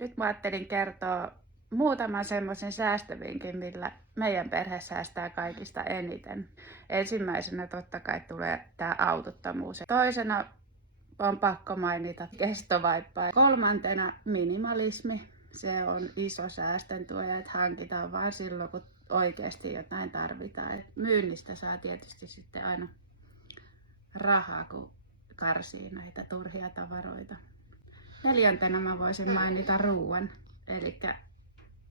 Nyt mä ajattelin kertoa muutaman semmoisen säästövinkin, millä meidän perhe säästää kaikista eniten. Ensimmäisenä totta kai tulee tämä autottomuus. Toisena on pakko mainita kestovaippa. Kolmantena minimalismi. Se on iso säästön tuoja, että hankitaan vaan silloin, kun oikeasti jotain tarvitaan. Et myynnistä saa tietysti sitten aina rahaa, kun karsii näitä turhia tavaroita. Neljäntenä mä voisin mainita ruoan. Eli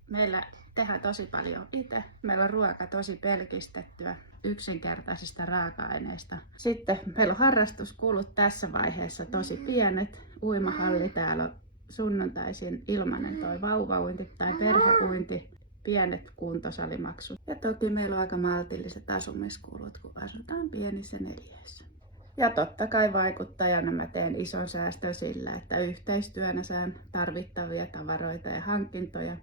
meillä tehdään tosi paljon itse. Meillä on ruoka tosi pelkistettyä yksinkertaisista raaka-aineista. Sitten meillä on harrastuskulut tässä vaiheessa tosi pienet. Uimahalli täällä on sunnuntaisin ilmainen toi vauvauinti tai perheuinti. Pienet kuntosalimaksut. Ja toki meillä on aika maltilliset asumiskulut, kun asutaan pienissä neliöissä. Ja totta kai vaikuttajana mä teen ison säästön sillä, että yhteistyönä saan tarvittavia tavaroita ja hankintoja.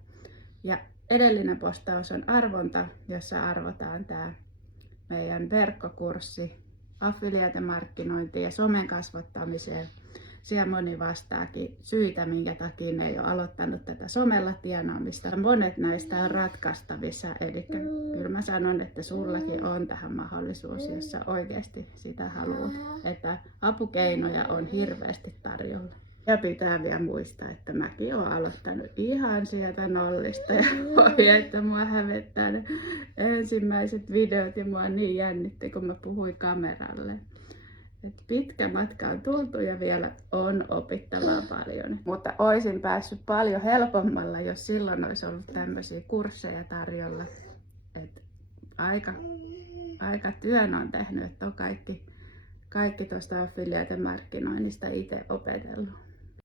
Ja edellinen postaus on arvonta, jossa arvotaan tämä meidän verkkokurssi affiliate-markkinointiin ja somen kasvattamiseen. Siellä moni vastaakin syitä, minkä takia ne ei ole aloittanut tätä somella tienaamista. Monet näistä on ratkaistavissa, eli kyllä mä sanon, että sullakin on tähän mahdollisuus, jos sä oikeasti sitä haluat. Että apukeinoja on hirveästi tarjolla. Ja pitää vielä muistaa, että mäkin olen aloittanut ihan sieltä nollista ja voi, että mua hävettää ne ensimmäiset videot ja mua niin jännitti, kun mä puhuin kameralle. Et pitkä matka on tultu ja vielä on opittavaa paljon. Mutta olisin päässyt paljon helpommalla, jos silloin olisi ollut tämmöisiä kursseja tarjolla. Et aika työn on tehnyt, että on kaikki tuosta affiliate-markkinoinnista itse opetellut.